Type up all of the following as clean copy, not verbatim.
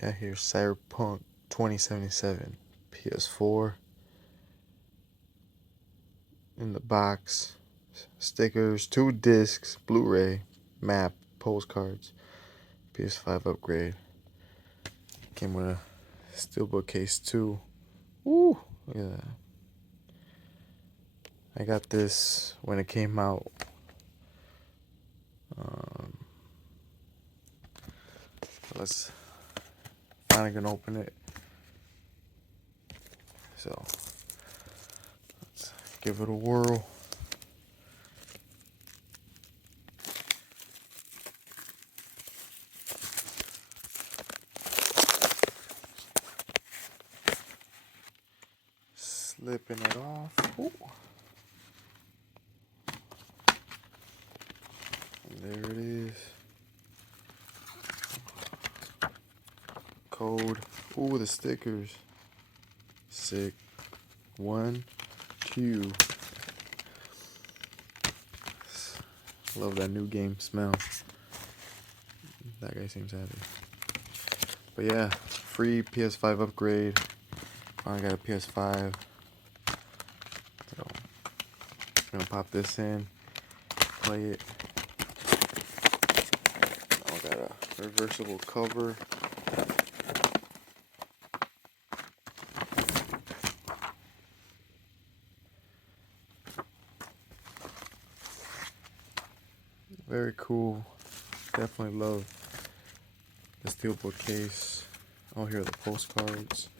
Got here Cyberpunk 2077 PS4 in the box, stickers, 2 discs, Blu-ray, map, postcards, PS5 upgrade. Came with a steelbook case too. Woo! Look at that. I got this when it came out. Let's finally gonna open it. So let's give it a whirl. Slipping it off. Ooh. And there it is. Code. Ooh, the stickers. Sick. 1, 2. Love that new game smell. That guy seems happy. But yeah, free PS5 upgrade. I got a PS5. So I'm gonna pop this in, play it. I got a reversible cover. Very cool. Definitely love the steelbook case. Oh, here are the postcards.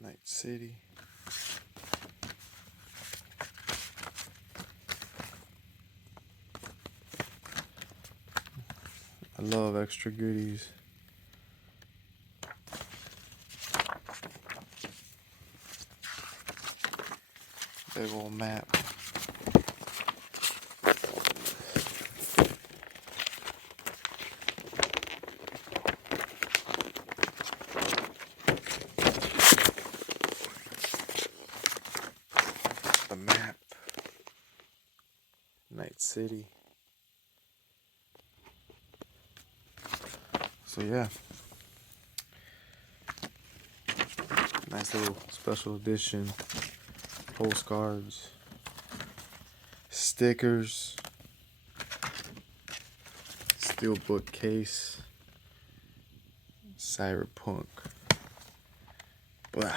Night City. I love extra goodies. Big old map. The map. Night City. So yeah. Nice little special edition postcards, stickers, steelbook case, Cyberpunk. Blah.